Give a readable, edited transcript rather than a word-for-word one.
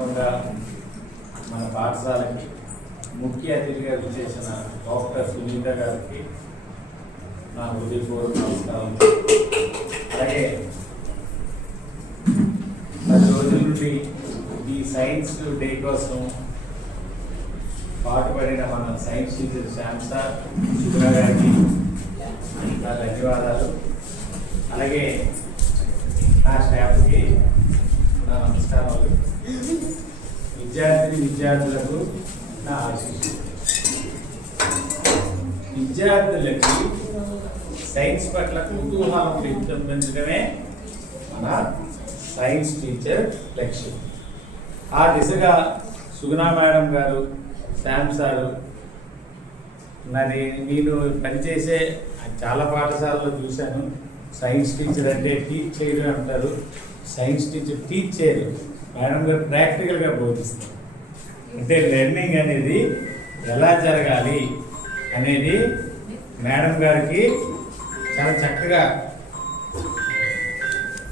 మన పాఠశాలకి ముఖ్య అతిథిగా విచ్చేసిన డాక్టర్ సునీత గారికి నా హృదయపూర్వక నమస్కారం. అలాగే 10 రోజుల నుండి ఈ సైన్స్ డే కోసం పాటుపడిన మన science teacher Shyam sir Subra గారికి నా ధన్యవాదాలు. అలాగే నా స్టాఫ్కి నా నమస్కారాలు. విద్యార్థులకు నా ఆశీస్సులు. విద్యార్థులకి సైన్స్ పట్ల కుతూహలం పెంచడమే మన సైన్స్ టీచర్ లక్ష్యం. ఆ దిశగా సుగుణా మేడం గారు, శ్యామ్ సారు, మరి నేను పనిచేసే చాలా పాఠశాలలో చూశాను. సైన్స్ టీచర్ అంటే టీచ్ చేయడం అంటారు. సైన్స్ టీచర్ టీచ్ చేయరు, మేడం గారు ప్రాక్టికల్గా బోధిస్తారు. అంటే లెర్నింగ్ అనేది ఎలా జరగాలి అనేది మేడం గారికి చాలా చక్కగా